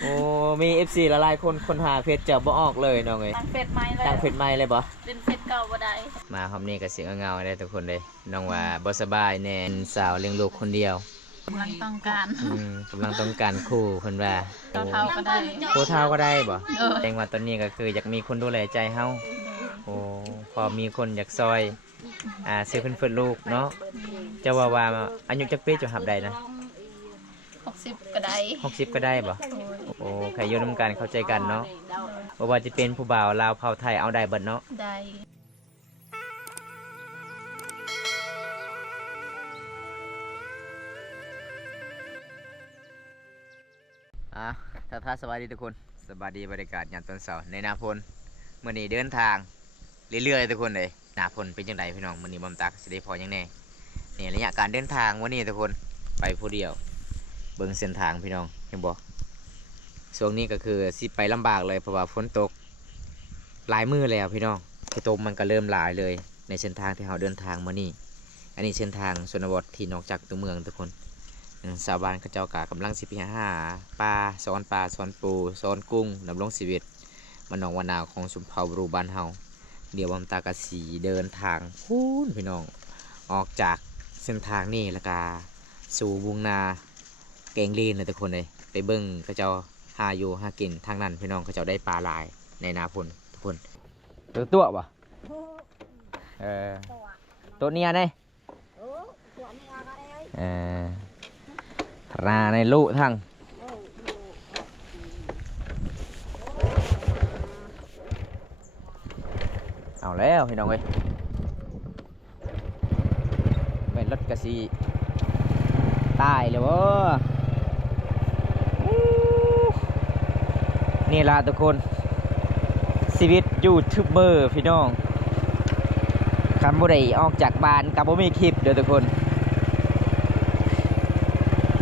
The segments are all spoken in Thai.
โอ้มี FC ละลายคนหาเพจเจ้าบ่ออกเลยน้องเอ้ย ตั้งเฟซใหม่เลย ตั้งเพจใหม่เลยบ่ เป็นเฟซเก่าบ่ได้มาคำนี้ก็เสียงเงาได้ทุกคนเลยน้องว่าบ่สบายแน่สาวเลี้ยงลูกคนเดียว กำลังต้องการ กำลังต้องการคู่คนว่า เท่าก็ได้ คู่เท่าก็ได้บ่ เออ แจ้งว่าตอนนี้ก็คืออยากมีคนดูแลใจเฮาโอ้พอมีคนอยากซอยซื้อเพิ่นลูกเนาะจะว่าอายุจักปีจะหับได้นะ 60ก็ได้ 60ก็ได้บ่โอ้ใครอยู่นำกันเข้าใจกันเนาะบ่ว่าจะเป็นผู้บ่าวลาวเผ่าไทยเอาได้เบิดเนาะ ได้ ถ้าสวัสดีทุกคนสวัสดีบรรยากาศยามตอนเช้าในนาพลมื้อนี้เดินทางเรื่อยๆทุกคนเลยนาพลเป็นจังไดพี่น้องมื้อนี้บำตักสิได้พอยังแน่นี่ระยะการเดินทางวันนี้ทุกคนไปผู้เดียวเบิ่งเส้นทางพี่น้องเห็นบ่ช่วงนี้ก็คือสิไปลำบากเลยเพราะว่าฝนตกหลายมื้อแล้วพี่น้องขี้ตมมันก็เริ่มหลายเลยในเส้นทางที่เราเดินทางมื้อนี้อันนี้เส้นทางชนบทที่นอกจากตัวเมืองทุกคนชาวบ้านเขาเจ้ากะกำลังสิไปหาปลาสอนปูสอนกุ้งดำรงชีวิตมันนองวานาวของสุมเผาบรูบ้านเฮาเดี๋ยวบำตากะสีเดินทางพูนพี่น้องออกจากเส้นทางนี่แล้วก็สู่บุงนาเกงลีนเลยทุกคนเลยไปเบิ้งเขาเจ้าหาอยู่หากินทางนั้นพี่น้องเขาเจ้าได้ปลาลายในนาพลทุกคนตัวป่ะตัวเนี้ยเนี่ยราในลูทั้งเอาแล้วพี่น้องเอ้ยเป็นรถกระสีตายเลยวะนี่ล่ะทุกคนชีวิตยูทูบเบอร์พี่น้องคำบุรีออกจากบ้านกับบ่มีคลิปเดี๋ยวทุกคน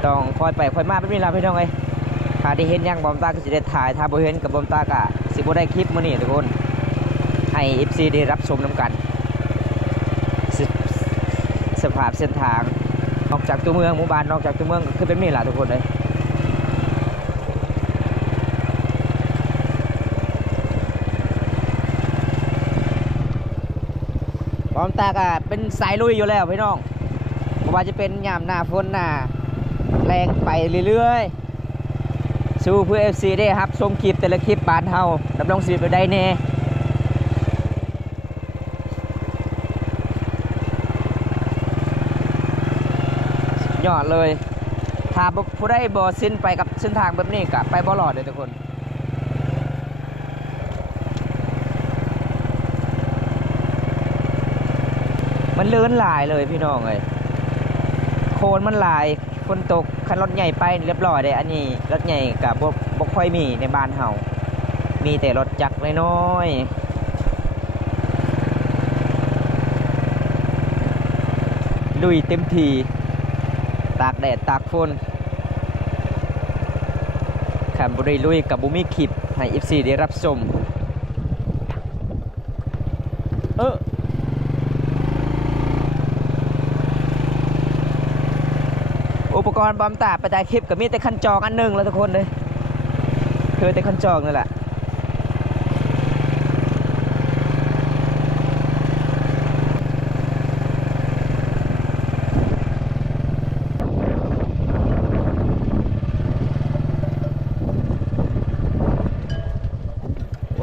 ต้องคอยไปคอยมาเป็นเวลาพี่น้องเอ้ยถ้าได้เห็นยังบอมตาก็จะได้ถ่ายถ้าบ่เห็นกับบอมตากะสิบ่ได้คลิปมื้อนี้ทุกคนให้ FC ได้รับชมน้ำกันสภาพเส้นทางนอกจากตัวเมืองหมู่บ้านนอกจากตัวเมืองก็คือเป็นนี่แหละทุกคนเลยบอมตากะเป็นสายลุยอยู่แล้วพี่น้องเพราะว่าจะเป็นยามหน้าฝนหน้าแรงไปเรื่อยๆสู้เพื่อ FC ได้ครับชมคลิปแต่ละคลิปบ้านเฮาดำรงชีวิตไปได้แน่ยอดเลยถ้าผู้ได้บ่สิ้นไปกับเส้นทางแบบนี้ก็ไปบ่รอดเลยทุกคนมันเลื่อนหลายเลยพี่น้องเลยโคนมันหลายฝนตกคันรถใหญ่ไปเรียบร้อยเลยอันนี้รถใหญ่กับ่ค่อยมีในบ้านเฮามีแต่รถจักรน้อยๆลุยเต็มทีตากแดดตากฝนขันบุรีลุยกับบุมิคลิปให้ FC ได้รับชมอุปกรณ์บอมตาไปถ่ายคลิปกับมีแต่คันจองอันหนึ่งแล้วทุกคนเลยคือแต่คันจองนี่แหละ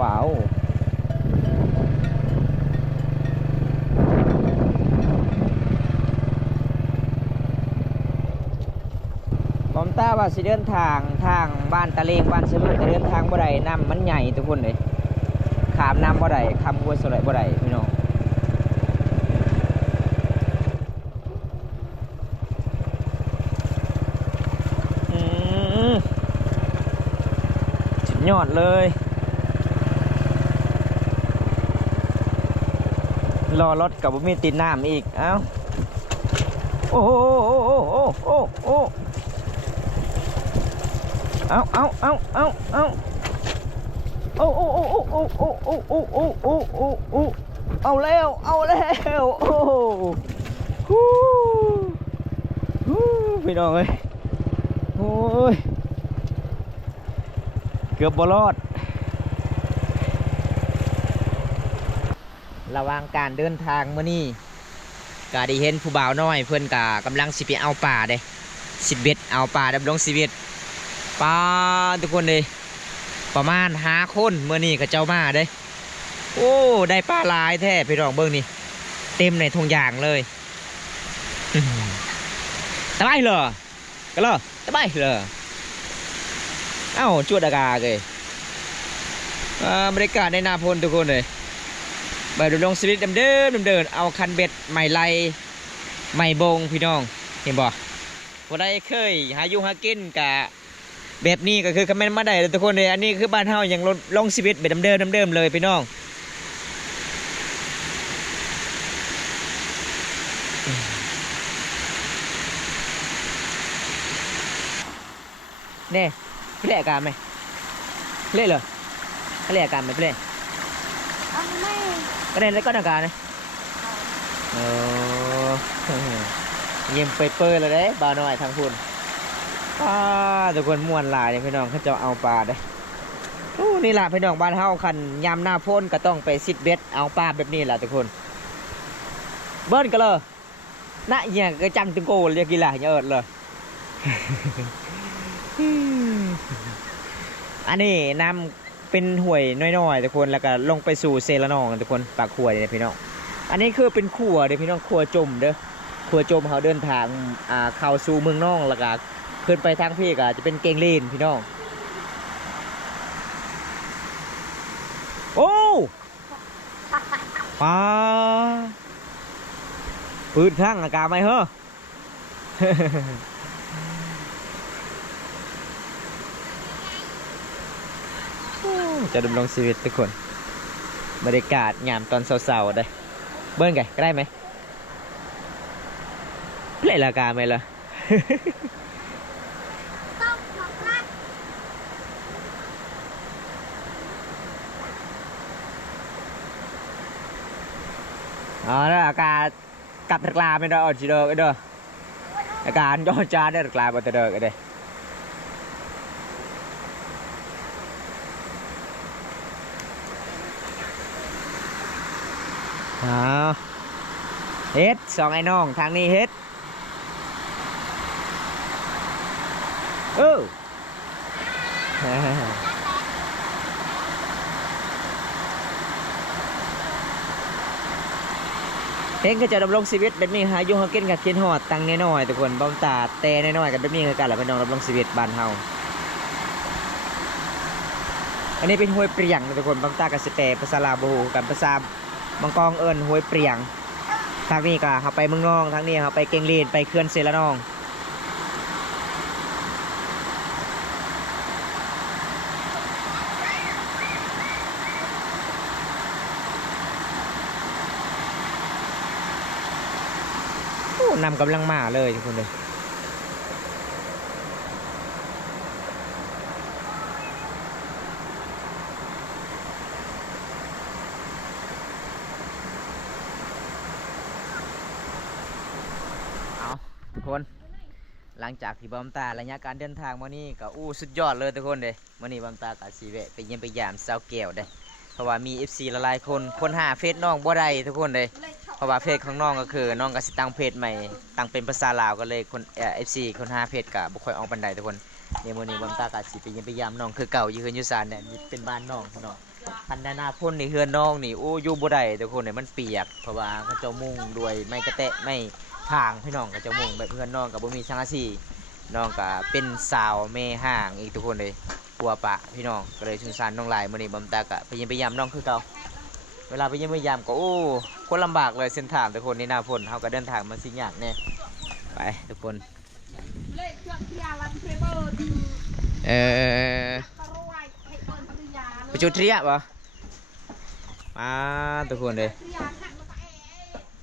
ว้าวบอมต้าว่าสิเดินทางบ้านตะเลงบ้านสลุจะเดินทางบ่ได้น้ำมันใหญ่ทุกคนเลยขามน้ำบ่ได้ขามบัวสลายบ่ได้พี่น้องสุดยอดเลยรอรถกับบุมีติดน้ำอีกเอ้าโอ้โหเอาโอ้เอาแล้วโอ้พี่น้องเอ้ยโอ้ย เกือบบรอดระหว่างการเดินทางมื้อนี้ก็ได้เห็นผู้บ่าวน้อยเพิ่นก็กำลังสิไปเอาป่าเด้สิเบ็ดเอาป่าดำรงชีวิตปลาทุกคนเลยประมาณ5 คนมื้อนี้ก็เจ้ามาเด้โอ้ได้ปลาหลายแท้พี่น้องเบิ่งนี่เต็มในถุงยางเลย ตะไบเหรอก็เหรอตะไบเหรอเอ้าจวดอากาเลยบรรยากาศในนาพลทุกคนเลยไปดูลงสวิตเดินเอาคันเบ็ดใหม่ไล่ใหม่บงพี่น้องเห็นบ่พอได้เคยหาอยู่หากินกะแบบนี้ก็คือคอมเมนต์มาได้เลยทุกคนเลยอันนี้คือบ้านเฮาอย่างลงสวิตแบบเดิมเลยพี่น้องเน่พี่เล่อาการไหมเล่เหรอพี่เล่อาการไหมพี่เล่ก็ได้แล้วก็อาการนะโอ้เยี่ยมเปอร์เลยเด้บ่าวน้อยทางคุณป้าทุกคนม่วนหลายเลยพี่น้องเขาจะเอาปลาได้โอ้นี่แหละพี่น้องบ้านเฮาคันยามหน้าพ้นก็ต้องไปซิดเบ็ดเอาปลาแบบนี้แหละทุกคนเบิ้ลกันเลยน่ะอย่างก็จำตึงโกเรียกกีฬาอย่างเอิดเลย อันนี้น้ำเป็นห่วยน้อยๆทุกคนแล้วก็ลงไปสู่เซละนองทุกคนปากขัวเนี่ยพี่น้องอันนี้คือเป็นขัวเด้อพี่น้องขัวจมเด้อขัวจมเขาเดินทางเข้าสู่เมืองน้องแล้วก็ขึ้นไปทางพี่ก็จะเป็นเกงลีนพี่น้องโอ้ปลาปืนข้างอากาศไหมเหรอ จะดำรงชีวิตทุกคนบรรยากาศยามตอนเสาๆได้เบิ้ลไงได้ไหมเล่นราคาไหมล่ะ อ๋อแล้วอากาศกลับตะกลาไม่ได้อดจีเดอร์ก็เด้ออากาศย้อนจ้าได้ตะกลาบนตะเดอร์ก็ได้เฮ็ดสองไอ้น้องทางนี้เฮ็ดเองก็จะดำรงชีวิตแบบนี้หาอยู่หากินกับกินหอดตังน้อยๆทุกคนบ้องตาเตะน้อยๆกันแบบนี้คือการหลับเป็นน้องดำรงชีวิตบ้านเฮาอันนี้เป็นห้วยเปรียงทุกคนบ้องตากับสเปภาษาลาวบูกับภาษาบางกองเอิญห้วยเปรียงทางนี้ก็เขาไปเมืองนองทางนี้เขาไปเกงลีนไปเขื่อนเซละนองนำกำลังมาเลยทุกคนเลยเอาทุกคนหลังจากที่บอมตาระยะการเดินทางมานี่ก็สุดยอดเลยทุกคนเลยมานี่บอมตากับสีเวะไปเยี่ยมไปยามสาวแก้วได้เพราะว่ามี FC หลายๆคนหาเฟซน้องบ่ได้ทุกคนเลยเพราะว่าเพจของน้องก็คือน้องก็สิตั้งเพจใหม่ตั้งเป็นภาษาลาวก็เลยคนFC คนหาเพจกับบุคคลออกบันไดทุกคนในมื้อนี้บอมตากับสิไปเยี่ยมไปยามน้องคือเก่าอยู่เฮือนอยู่ศาลเนี่ยเป็นบ้านน้องเนาะพันนานาพ่นในเฮือนน้องนี่อยู่บ่ได้ทุกคนเนี่ยมันเปียกเพราะว่าเขาเจ้ามุ่งด้วยไม้กระแตะไม้ทางพี่น้องเขาเจ้ามุ่งแบบเฮือนน้องกับบ่มีสังกะสีน้องก็เป็นสาวแม่ห้างอีกทุกคนเลยกลัวปะพี่น้องก็เลยชุนซานน้องหลายมื้อนี้บอมตากะไปเยี่ยมไปยามน้องคือเก่าเวลาไปเยี่ยมไปยามก็คนลำบากเลยเส้นทางทุกคนนี่หน้าฝนเขาก็เดินทางมาสิ่งอย่างเนี่ยไปทุกคนไปจุดเทียบป่ะมาทุกคนเลย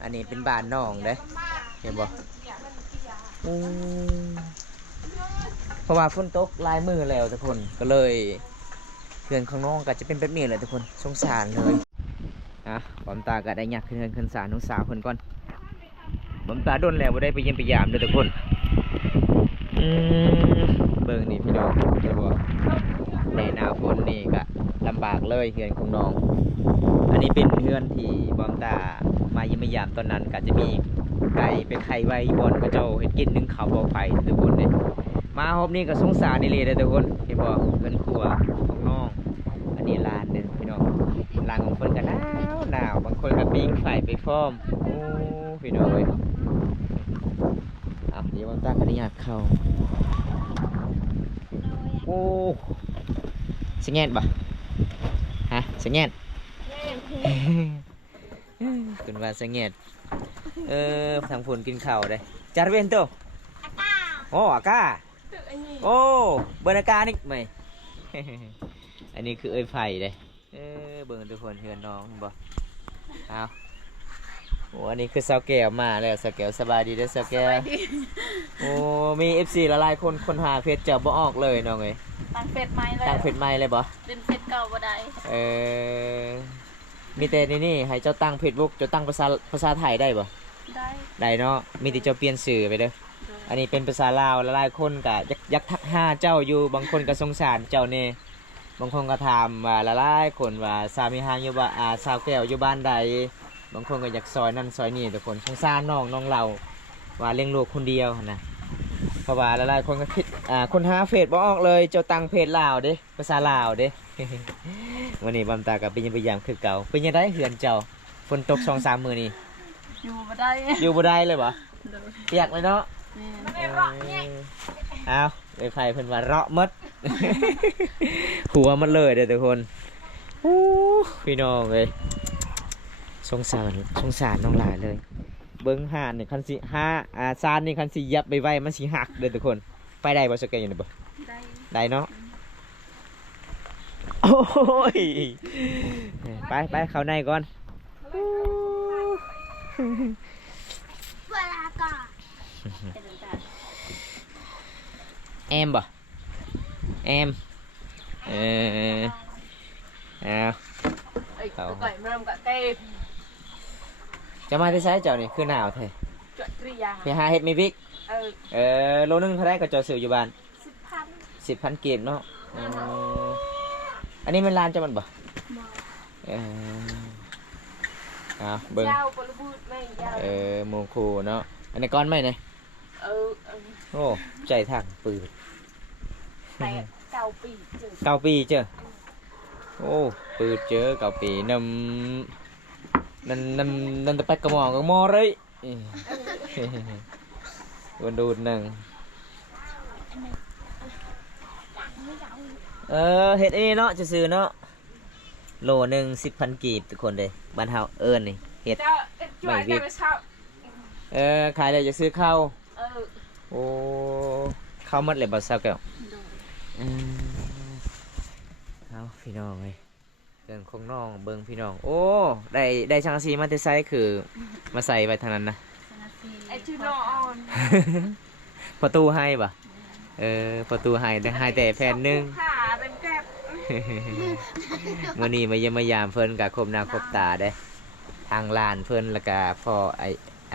อันนี้เป็นบ้านน้องเด้เห็นบ่เพราะว่าฝนตกลายมือแล้วทุกคนก็เลยเขื่อนของน้องก็จะเป็นแบบนี้เลยทุกคนสงสารเลยบอมตาก็ได้ยักขึ้นขึ้นสารน้องสาวคนก่อนบอมตาโดนแล้วว่าได้ไปเยี่ยมไปยามเลยทุกคนเบิ่งนี่พี่น้องเห็นบ่ในหน้าฝน นี้ก็ลำบากเลยเฮือนของน้องอันนี้เป็นเฮือนที่บอมตามาเยี่ยมยามตอนนั้นก็จะมีไก่เป็นไข่ไว้บนกระเจ้าเห็ดกินนึ่งเขาวบ่อไฟทุกคนเลยมาฮอบนี่ก็สงสารนี่เลยทุกคนเห็นบ่เฮือนครัวของน้องอันนี้ลานเด้อพี่น้องลานของเพิ่นก็หนาวบางคนก็ปิ้งไฟไปฟ้อมโอ้พี่น้องเอ้ยเดี๋ยวบอมตาขออนุญาตเข้าโอ้สงแงนปะฮะสงแงนคุณว่าสงแงนทางฝนกินข้าวได้จารเวนโตโอ้อากาโอ้เบอร์อากานี่ไม่ อันนี้คือเอ้ยไผ่เลยเบิ่งทุกคนเฮือนน้องบ่เอาโอ้อันนี้คือสาวแก้วมาแล้วสาวแก้วสบายดีเด้อสาวแก้วโอ้มี FC ละลายคนหาเพจเจ้าบ่ออกเลยน้องเอ้ยตั้งเฟซใหม่เลยตั้งเพจใหม่เลยบ่เป็นเฟซเก่าบ่ได้มีแต่นี่ให้เจ้าตั้งเพจบุ๊กเจ้าตั้งภาษาไทยได้บ่ได้เนาะมีแต่เจ้าเปลี่ยนสื่อไปเด้ออันนี้เป็นภาษาลาวละลายคนก็ยักทักหาเจ้าอยู่บางคนก็สงสารเจ้านี่บางคนก็ถามว่าละลายคนว่าสามีหางอยู่ว่าสาวแก้วอยู่บ้านใดบางคนก็อยากซอยนั่นซอยนี่แต่คนสงสารน้องเราว่าเลี้ยงลูกคนเดียวนะเพราะว่าละลายคนก็คิดคนหาเพจบ่ออกเลยเจ้าตั้งเพจลาวเด้ภาษาลาวเด้ วันนี้บำตากับเป็นยังพยายามคือเก่าเป็นยังได้เหือนเจ้าฝนตก2-3 มื้อนี่อยู่บ่ได้อยู่บ่ได้เลยบ่เปียกเลยเนาะเอาไอ้ไผ่เพิ่นว่าเราะมด หัวมันเลยเด้อทุกคนพี่น้องเอ้ยสงสารน้องหลายเลยเบิ้งห่านนี่คันสิซานนี่คันสิยับไปไว้มันสิหักเด้อทุกคนไปได้บ่สแกนอยู่บ่ได้เนาะโอ้ยไปเข้าในก่อนเวลาก่อนแอมบ่แอมเอาไก่มันกะเต้จะมาที่ไซส์เจ้านี่คือหนาวแท้จดกริยาพี่หาเฮ็ดมีพริกโลนึงเท่าไรก็จอซื้ออยู่บ้าน10,000 เก็บเนาะอันนี้มันร้านเจ้ามันบ่เบิ่งโมคูเนาะอันนี้ก้อนไหมเนี่ยโอ้ใจทางปืน9 ปีเจอโอ้ปืนเจอ9 ปีนั่นตะแปกกระหม่อมกระหม่อเลยวันดูหนึ่งเห็ดอันนี้เนาะจะซื้อเนาะโลนึง10,000 กีบทุกคนเลยบ้านเฮานี่เห็ดไม่วิกขายเลยจะซื้อข้าวโอ้ข้าวมัดเลยบ่ซาวแก้วเอาพี่น้องเลยเรื่องของน้องเบิ้งพี่น้องโอ้ได้ช่างซีมาเตไซคือมาใส่ไปทางนั้นนะไอจูนอน ประตูให้ปะประตูให้ได้ให้แต่แผ่นนึงมื่อนี้มาเยี่ยมมายามเพิ่นกับครบหน้าครบตาได้ทางลานเพิ่นแล้วก็พ่อ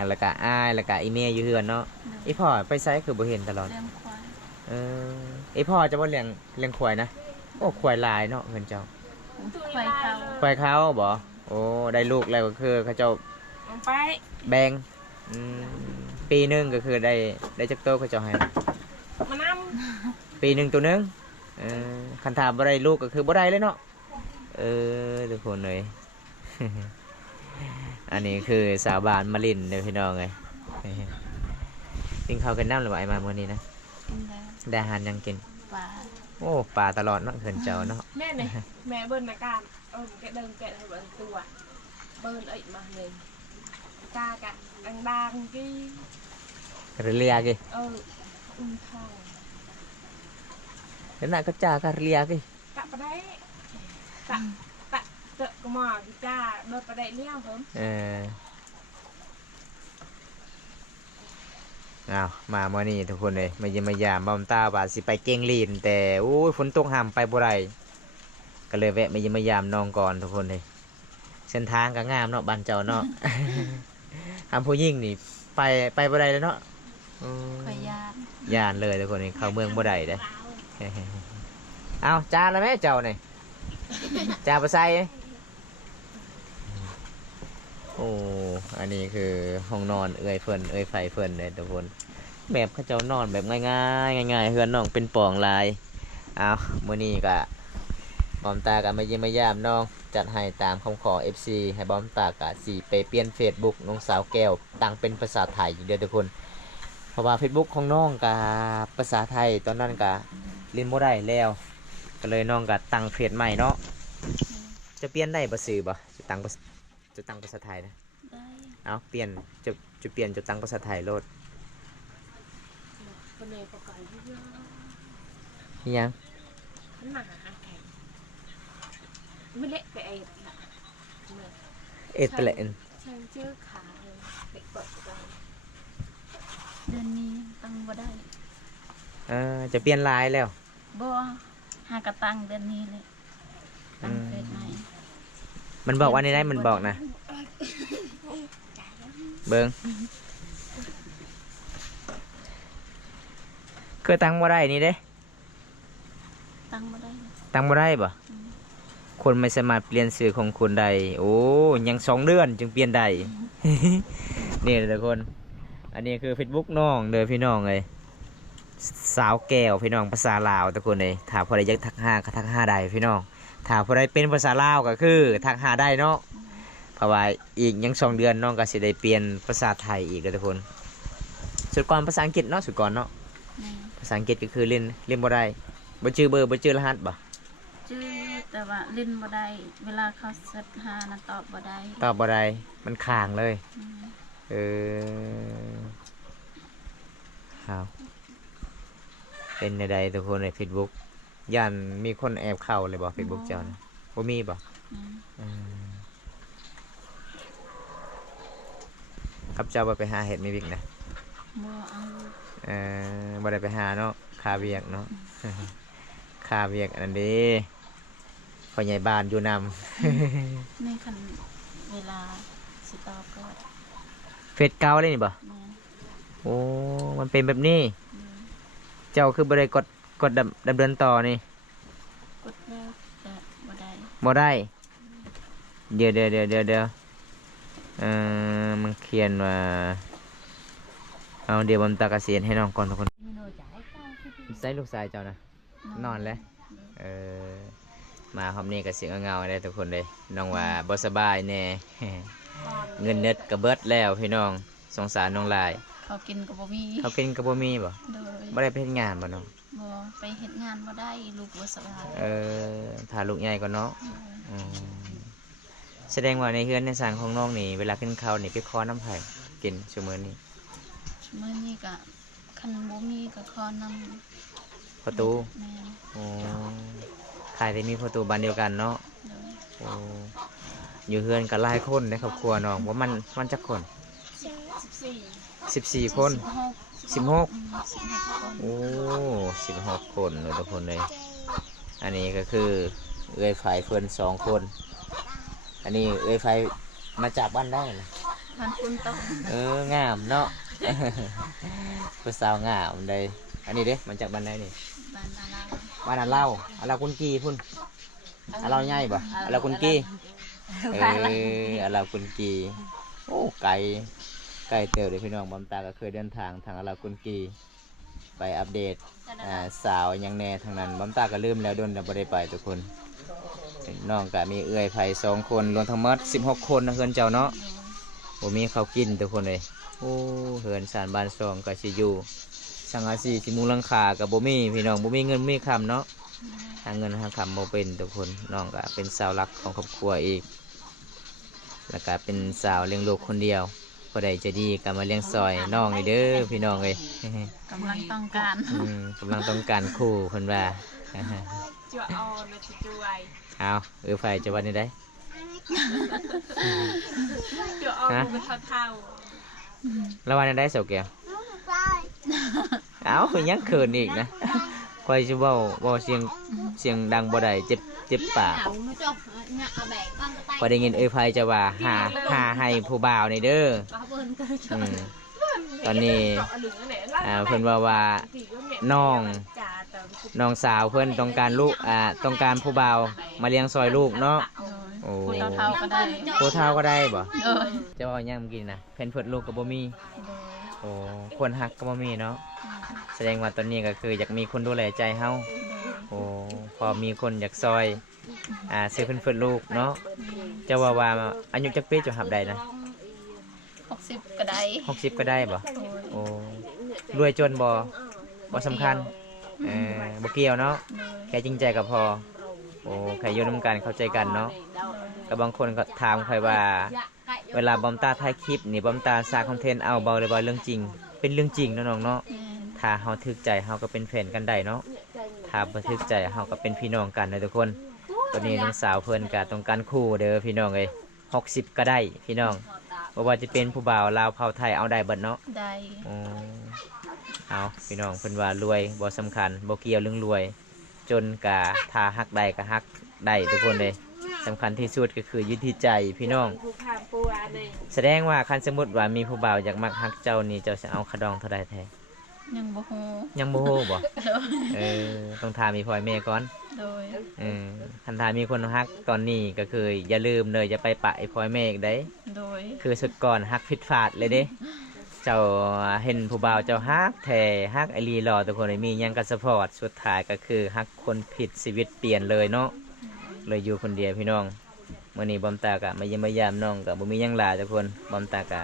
แล้วก็อ้ายแล้วก็อีเมย์อยู่เฮือนเนาะอีพ่อไปไซคือบ่เห็นตลอดอีพ่อจะบ่เลี้ยงควายนะโอ้ควายลายเนาะเพิ่นเจ้าควายเขาบ่โอ้ได้ลูกแล้วก็คือเขาเจ้าแบ่งปีนึงก็คือได้จักโตเขาเจ้าให้ปีนึงตัวนึงคันถามบ่ได้ลูกก็คือบ่ได้เลยเนาะทุกคนเลย อันนี้คือสาวบ้านมาลินเด้อพี่น้องเลยกินข้าวกันน้ำหรือว่าไอ้มาเมื่อนี้นะได้อาหารยังกินปลาโอ้ปลาตลอดเนาะเขินเจ้าเนาะแม่เนี่ยแม่เบิ้ลนะการแกเดินแกให้เบิ้ลตัวเบิ้ลไอ้มาเลยกากะดังกี่เรียกี่ทองเห็นหน้าก็จ่าก็เรียกี่กะปะได้กะเจอก็มาจ่าเดินปะได้เลี้ยวเหรอมาเมื่อนี้ทุกคนเลยมาเยี่ยมมายามบ้านตาว่าสิไปเก่งลีนแต่โอ้ยฝนตกห้ามไปบ่ได้ก็เลยแวะมาเยี่ยมมายามน้องก่อนทุกคนเลยเส้นทางก็งามเนาะบ้านเจ้าเนาะทำผู้ยิ่งนี่ไปบ่ได้เลยเนาะย่านเลยทุกคนนี่เข้าเมืองบ่ได้เด้เอาจานแล้วแม่เจ้าเนี่ย จ้าไปใส่โอ้อันนี้คือห้องนอนเอื้อยเฟินเอื้อยไฟเฟินเลยทุกคนแบบเขาเจ้านอนแบบง่ายๆง่ายๆเฮือนน้องเป็นปล่องลายเอามื้อนี้ก็บอมตากันมาเยี่ยมมายามน้องจัดให้ตามคำขอ FC ให้บอมตากะสิไปเปลี่ยน Facebook น้องสาวแก้วตั้งเป็นภาษาไทยเด้อทุกคนเพราะว่า Facebook ของน้องกะภาษาไทยตอนนั้นกะเรียนบ่ได้แล้วก็เลยน้องกะตั้งเพจใหม่เนาะจะเปลี่ยนได้บ่ซื่อบ่จะตั้งภาษาไทยนะ ได้ เอาเปลี่ยนจะเปลี่ยนจะตั้งภาษาไทยโลด คนในประกอบเยอะ นี่ยัง ๆมันหนาแข็งไม่เละไปไอ้ละเมื่อ เอ็ดไปเลย ช่างชื่อขาเลยเด็กเปิดใจ เดือนนี้ตังบ่ได้ จะเปลี่ยนลายแล้ว บ่หากระตังเดือนนี้เลยตังเฟซใหม่ มันบอกว่าในได้มันบอกนะเบิงคือตั้งบ่ได้นี่เด้ ตังบ่ได้เลย ตั้งบ่ได้บ่คนไม่สามารถเปลี่ยนสื่อของคุณได้โอ้ยัง2 เดือนจึงเปลี่ยนได้ นี่ทุกคน อันนี้คือ Facebook น้องเด้อพี่น้องเลยสาวแก้วพี่น้องภาษาลาวทุกคนเลยถ้าพอได้ยักทัก5ก็ทัก5ได้พี่น้องถ้าพอได้เป็นภาษาลาวก็คือทัก5ได้เนาะเพราะว่าอีกยัง2 เดือนน้องก็สิได้เปลี่ยนภาษาไทยอีกเด้อทุกคนสุดก่อนภาษาอังกฤษเนาะสุดก่อนเนาะ แม่ ภาษาอังกฤษก็คือเล่นบ่ได้บ่ชื่อเบอร์บ่ชื่อรหัสบ่ ชื่อแต่ว่าลิ้นบ่ได้ เวลาเขาเสิร์ชหานะตอบบ่ได้ ตอบบ่ได้มันค้างเลย อืม เออครับเป็นในใดทุกคนใน Facebook ย่านมีคนแอบเข้าเลยบ่ Facebook เจ้านะบ่มีบ่ อืม อืมครับเจ้าบ่ไปหาเห็ดมีวิกนะ บ่เอา บ่ได้ไปหาเนาะคาเวียกเนาะ คาเวียกอันนั้นเด้พ่อใหญ่บ้านอยู่นำ ในคันเวลาสิตอบก็ เฟซเก่าเลยนี่บ่ แม่ โอ้มันเป็นแบบนี้ อืม เจ้าคือบ่ได้กดดำเนินต่อนี่ กดแล้วแต่บ่ได้ บ่ได้ เดี๋ยวมันเขียนว่าเอาเดี๋ยวผมตากระเสียนให้น้องก่อนทุกคนใส่ลูกชายเจ้านะนอนแล้วมาคำนี้ก็เสียงเงาๆได้ทุกคนเลยน้องว่าบ่สบายแน่ เงินเน็ตกระเบิดแล้วพี่น้องสงสารน้องลาย เขากินก็บ่มี เขากินกระบ่มีบ่ โดย บ่ได้ไปเฮ็ดงานบ่น้อง บ่ไปเฮ็ดงานบ่ได้ลูกบ่สบาย ถ้าลูกใหญ่ก่อนเนาะอืมแสดงว่าในเฮือนในสร้างของน้องนี่เวลาขึ้นเขาวนี่ไปขอน้ำไผ่กินชั่วโมงนี้ มื้อนี้ก็คันบ่มีก็ขอนำ ประตู แม่ โอ้ขายได้มีประตูบานเดียวกันเนาะ โดย โอ้อยู่เฮือนกับหลายคนในครอบครัวน้องว่ามันจักคน 14 14 คน 16 16คน โอ้16 คนเลยทุกคนเลย อันนี้ก็คือเอ้ยไฟเพื่อน2 คน อันนี้เอ้ยไฟมาจากบ้านได้นะ มันคุณต้อง งามเนาะ ผู้สาวงามเลยอันนี้เด้มาจากบ้านได้นี่ บ้านนาลาว บ้านอาเล่าอาเล่ากุนกีพุ่นอาเล่าใหญ่ปะอาเล่ากุนกีอาเล่ากุนกีโอ้ไกลเติบเลยพี่น้องบอมตาก็เคยเดินทางทางอาเล่ากุนกีไปอัปเดตสาวยังแน่ทางนั้นบอมตาก็ลืมแล้วโดนแต่บ่ได้ไปทุกคนน้องก็มีเอื้อยไผ่2 คนรวมทั้งหมด16 คนนะเพื่อนเจ้าเนาะบ่มีข้าวกินทุกคนเลยโอ้เฮือนสารบ้านซองก็สิอยู่สังกะสีสิมุงหลังคากับบ่มีพี่น้องบ่มีเงินบ่มีคำเนาะหาเงินหาคำบ่เป็นทุกคนน้องก็เป็นสาวหลักของครอบครัวอีกแล้วก็เป็นสาวเลี้ยงลูกคนเดียวผู้ใดจะดีก็มาเลี้ยงซอยน้องนี่เด้อพี่น้องเอ้ย กำลังต้องการ กำลังต้องการคู่เพิ่นว่า จั่วเอานะจั่วไอ เอาไฟจะวันนี้ได้ จั่วเอาเป็นเท่า แล้ววันนี้ได้เสาแก้ว เอายังเขินอีกนะคอยจะเว้าเสียงดังบ่ได้เจ็บปากพอได้ยินไฟจะว่าหาให้ผู้บ่าวนี่เด้ออืมตอนนี้เพิ่นว่าน้อง น้องสาวเพิ่นต้องการลูกต้องการผู้บ่าวมาเลี้ยงซอยลูกเนาะ โดย โอ้ ผู้เฒ่าๆก็ได้ ผู้เฒ่าก็ได้บ่ โดย จะว่าหยังเมื่อกี้นะเพิ่นเพิ่นลูกก็บ่มี โดย โอ้คนฮักก็บ่มีเนาะแสดงว่าตอนนี้ก็คืออยากมีคนดูแลใจเฮาโอ้พอมีคนอยากซอยซื้อเพิ่นลูกเนาะจะว่าอายุจักปีจะหับได้นะ 60ก็ได้ 60ก็ได้บ่ โดย โอ้รวยจนบ่สำคัญบ่เกี่ยวเนาะ โดย แค่จริงใจก็พอโอ้แค่อยู่นำกันเข้าใจกันเนาะก็บางคนก็ถามใครว่า เวลาบอมตาถ่ายคลิปนี่บอมตาสร้างคอนเทนต์เอาเบาเลยบ่เรื่องจริง เป็นเรื่องจริงเนาะน้องเนาะ แม่น ถ้าเฮาทึกใจเฮาก็เป็นแฟนกันได้เนาะถ้าบ่ทึกใจเฮาก็เป็นพี่น้องกันนะทุกคนตอนนี้น้องสาวเพิ่นก็ต้องการคู่เด้อพี่น้องเอ้ย60ก็ได้พี่น้องบ่ว่าจะเป็นผู้บ่าวลาวเผ่าไทยเอาได้เบิดเนาะ ได้ อ๋อเอาพี่น้องเพิ่นว่ารวยบ่สำคัญบ่เกี่ยวเรื่องรวย จนกะถ้าฮักได้ก็ฮักได้ทุกคนเลยสำคัญที่สุดก็คืออยู่ที่ใจพี่น้อง ผู้พาปัวใน แสดงว่าคันสมมุติว่ามีผู้บ่าวอยากมักฮักเจ้านี่เจ้าสิเอาขะดองเท่าใดแท้ ยังบ่ฮู้ ยังบ่ฮู้บ่ โดย ต้องถามมีพ่อแม่ก่อน โดย คันถามมีคนฮักตอนนี้ก็คืออย่าลืมเลยอย่าไปปะไอ้พ่อแม่อีกได้ โดย คือสุดก่อนฮักผิดพลาดเลยเด้ เจ้าเห็นผู้บ่าวเจ้าฮักแท้ฮักไอรีรอทุกคนเลยมีหยังก็สปอร์ตสุดท้ายก็คือฮักคนผิดชีวิตเปลี่ยนเลยเนาะเลยอยู่คนเดียวพี่น้องมื้อนี้บอมตากะมาเยี่ยมมายามน้องก็บ่มีหยังหลายทุกคนบอมตากะ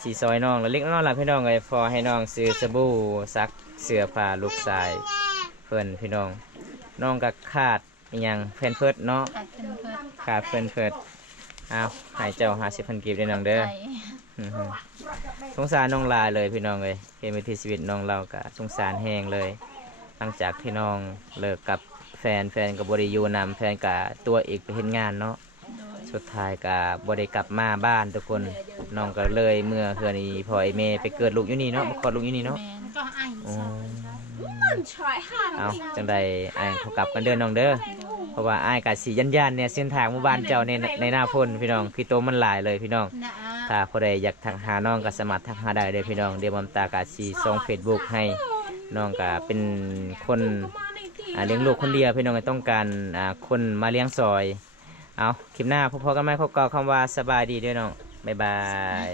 สีซอยน้องแล้วเล็กน้อยล่ะพี่น้องเลยพอให้น้องซื้อสบู่ซักเสื้อผ้าลูกชายเพิ่นพี่น้องน้องก็ขาดอิหยังแพนเพิร์ดเนาะ ขาดเพิ่นเพิ่น ขาดแพนเพิร์ดอ้าวให้เจ้า50,000กีบเด้อน้องเด้อ ได้ สงสารน้องลาเลยพี่น้องเลยเกมวิถีชีวิตน้องเราก็สงสารแหงเลยหลังจากที่น้องเลิกกับแฟนกับบริยูนำแฟนกับตัวเอกไปเห็นงานเนาะ โดย สุดท้ายกับบริกลับมาบ้านทุกคนน้องก็เลยเมื่อคืนนี้พอไอเมย์ไปเกิดลูกอยู่นี่เนาะมาคลอดลูกอยู่นี่เนาะ แม่น อ๋อเอาจังใดไอ้ายเขากลับกันเด้อน้องเด้อเพราะว่าไอ้ายกับสียันเนี่ยเส้นทางหมู่บ้านเจ้าในหน้าพ้นพี่น้องคือโตวมันหลายเลยพี่น้อง นะ ถ้าผู้ใดอยากทักหาน้องก็สามารถทักหาได้เลยพี่น้องเดี๋ยวบอมตากาสีส่งเฟซบุ๊กให้น้องก็เป็นคนเลี้ยงลูกคนเดียวพี่น้องก็ต้องการคนมาเลี้ยงซอยเอาคลิปหน้าพบกันไหมพบกับคำว่าสบายดีด้วยน้องบ๊ายบาย